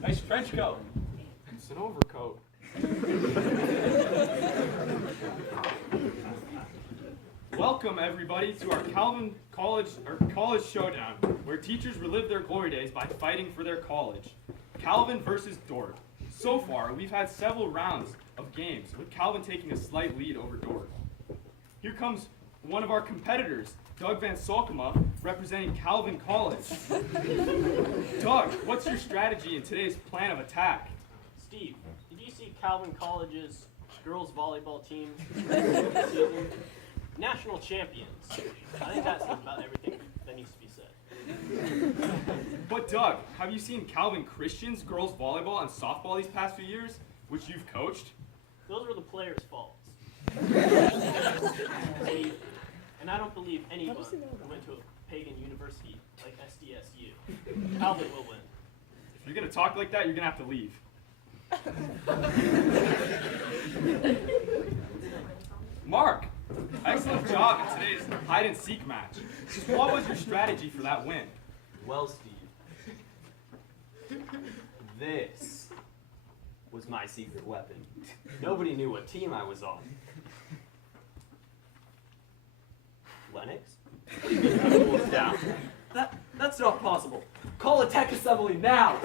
Nice trench coat. It's an overcoat. Welcome everybody to our Calvin College Showdown, where teachers relive their glory days by fighting for their college. Calvin versus Dort. So far, we've had several rounds of games, with Calvin taking a slight lead over Dort. Here comes one of our competitors, Doug Van Salkema, representing Calvin College. Doug, what's your strategy in today's plan of attack? Steve, did you see Calvin College's girls volleyball team this season? National champions. I think that's about everything that needs to be said. But Doug, have you seen Calvin Christian's girls volleyball and softball these past few years, which you've coached? Those were the players' faults. Steve, and I don't believe anyone who went to a pagan university like SDSU. Calvin will win. If you're going to talk like that, you're going to have to leave. Mark, excellent job in today's hide-and-seek match. What was your strategy for that win? Well, Steve, this was my secret weapon. Nobody knew what team I was on. Lennox? Cool down. That's not possible. Call a tech assembly now!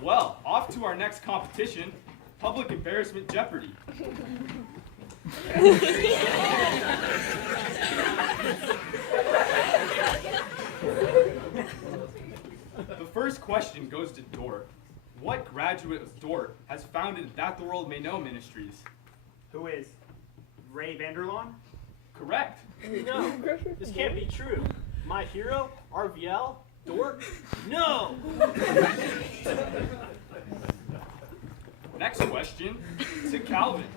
Well, off to our next competition, Public Embarrassment Jeopardy. The first question goes to Dort. What graduate of Dort has founded That the World May Know Ministries? Who is? Ray Vanderlaan? Correct. No, this can't be true. My hero, RVL, Dort? No! Next question to Calvin.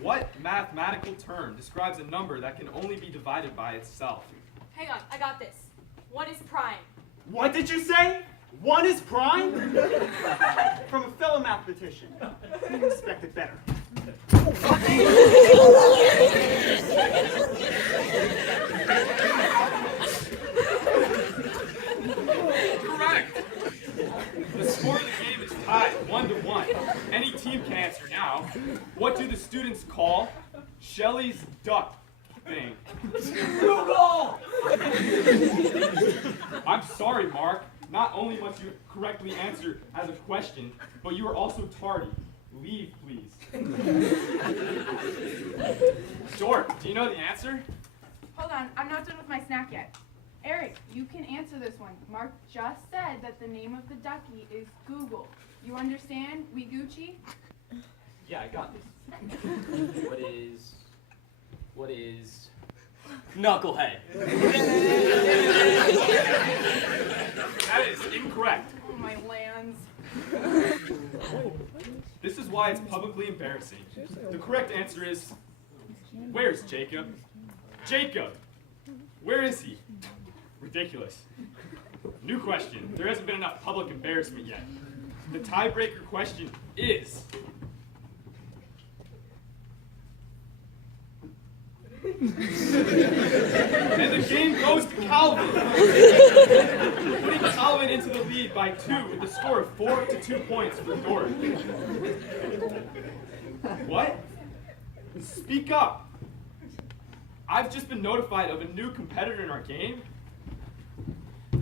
What mathematical term describes a number that can only be divided by itself? Hang on, I got this. 1 is prime. What did you say? 1 is prime? From a fellow mathematician. Expected better. Correct. The score of the game is tied 1-1. Any team can answer now. What do the students call Shelley's duck thing? Google! I'm sorry, Mark. Not only must you correctly answer as a question, but you are also tardy. Leave, please. Dort, do you know the answer? Hold on, I'm not done with my snack yet. Eric, you can answer this one. Mark just said that the name of the ducky is Google. You understand? We Gucci? Yeah, I got this. What is... Knucklehead. That is incorrect. Oh, my lands. This is why it's publicly embarrassing. The correct answer is, where's Jacob? Jacob! Where is he? Ridiculous. New question. There hasn't been enough public embarrassment yet. The tiebreaker question is... And the game goes to Calvin, putting Calvin into the lead by 2 with a score of 4-2 points for Dort. What? Speak up. I've just been notified of a new competitor in our game.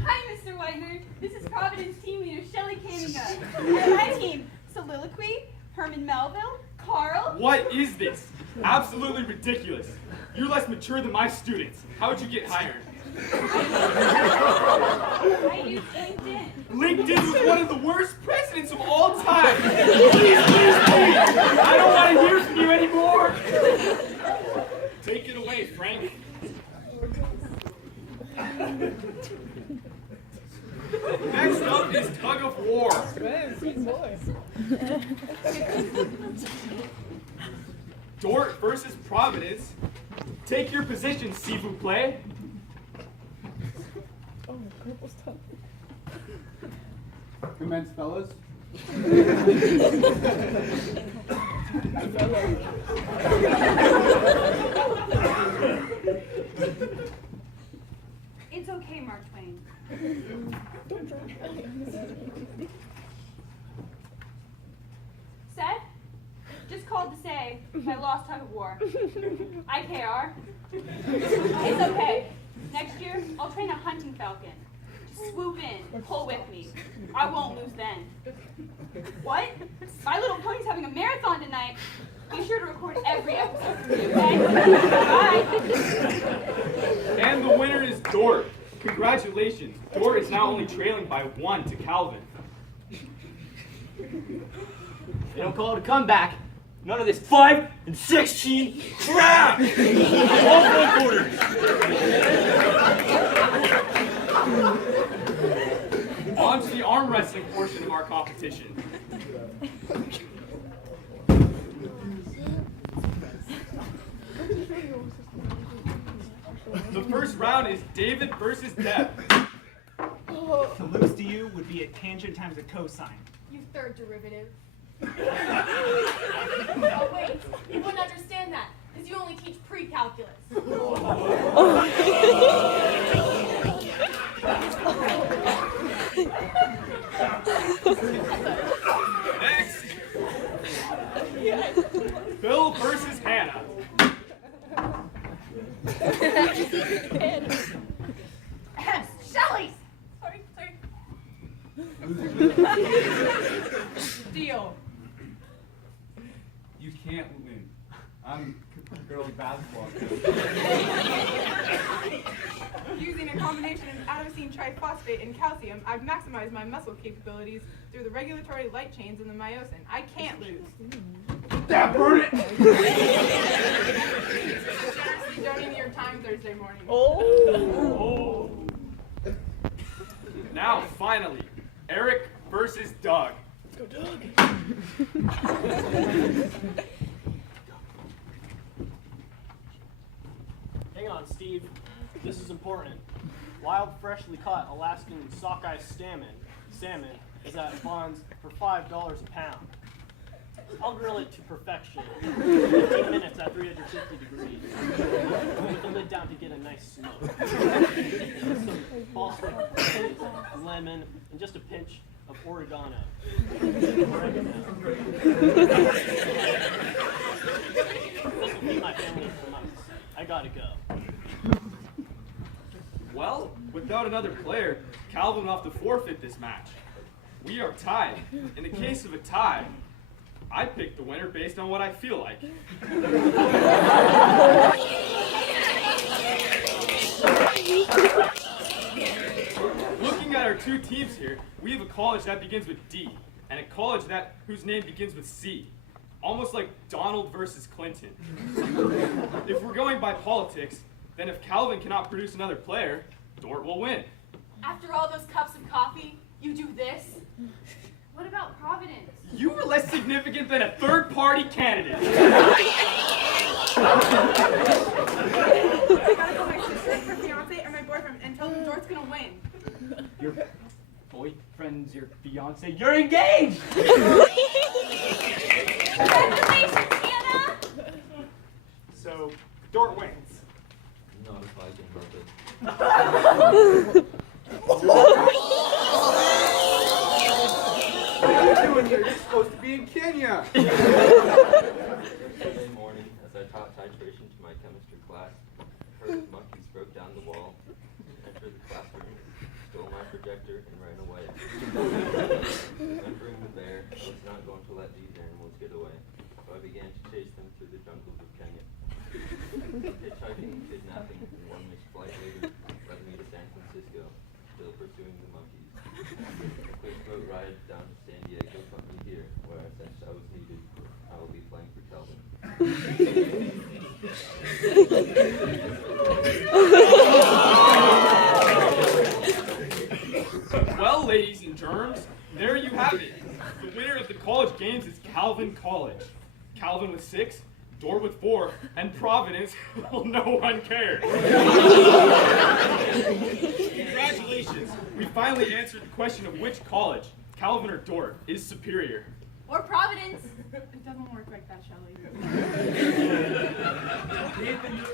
Hi, Mr. Wagner. This is Providence team leader Shelley Kaminga. And my team, Soliloquy, Herman Melville, Carl. What is this? Absolutely ridiculous. You're less mature than my students. How would you get hired? I use LinkedIn. LinkedIn was one of the worst presidents of all time. Please, please, please. I don't want to hear from you anymore. Take it away, Frank. Next up is Tug of War. Dort versus Providence. Take your position, s'il vous plaît. Commence, fellas. IKR. It's okay. Next year, I'll train a hunting falcon. Just swoop in, pull with me. I won't lose then. What? My Little Pony's having a marathon tonight. Be sure to record every episode for me, okay? Bye. And the winner is Dort. Congratulations. Dort is now only trailing by 1 to Calvin. They don't call it a comeback. None of this 5 and 16 crap! All four quarters. On to the arm wrestling portion of our competition. The first round is David versus Deb. To lose to you would be a tangent times a cosine. You third derivative. Oh wait, you wouldn't understand that, because you only teach pre-calculus. Next, Phil versus Hannah. Shelly! Sorry. Deal. You can't win. I'm girls basketball. Using a combination of adenosine triphosphate and calcium, I've maximized my muscle capabilities through the regulatory light chains in the myosin. I can't lose. That burn it! Generously donating your time Thursday morning. Oh. Now, finally, Eric versus Doug. Let's go, Doug. Hang on, Steve. This is important. Wild, freshly caught Alaskan sockeye salmon is at Bond's for $5 a pound. I'll grill it to perfection. 15 minutes at 350 degrees. With the lid down to get a nice smoke. Some balsamic lemon, and just a pinch of oregano. This will feed my family for months. I gotta go. Well, without another player, Calvin will have to forfeit this match. We are tied. In the case of a tie, I pick the winner based on what I feel like. Looking at our two teams here, we have a college that begins with D, and a college whose name begins with C. Almost like Donald versus Clinton. If we're going by politics, then if Calvin cannot produce another player, Dort will win. After all those cups of coffee, you do this? What about Providence? You were less significant than a third-party candidate. I gotta call my sister, her fiance, and my boyfriend and tell them Dort's gonna win. Your boyfriend's your fiance. You're engaged! Congratulations, Anna! So, Dort wins. Not if I can help it. What are you doing here? You're supposed to be in Kenya. Sunday morning, as I taught titration to my chemistry class, heard monkeys broke down the wall, entered the classroom, stole my projector, and ran away. Remembering the bear, I was not going to let these animals get away, so I began to chase them through the jungles of Kenya. Hitchhiking, kidnapping, and one missed flight later led me to San Francisco, still pursuing the monkeys. A quick boat ride down to San Diego put me here, where I sensed I was needed. I will be playing for Kelvin. Well, ladies and germs, there you have it. The winner of the college games is Calvin College. Calvin with 6, Dort with 4, and Providence, well, no one cares. Congratulations. We finally answered the question of which college, Calvin or Dort, is superior. Or Providence. It doesn't work like that, Shelley. Nathan,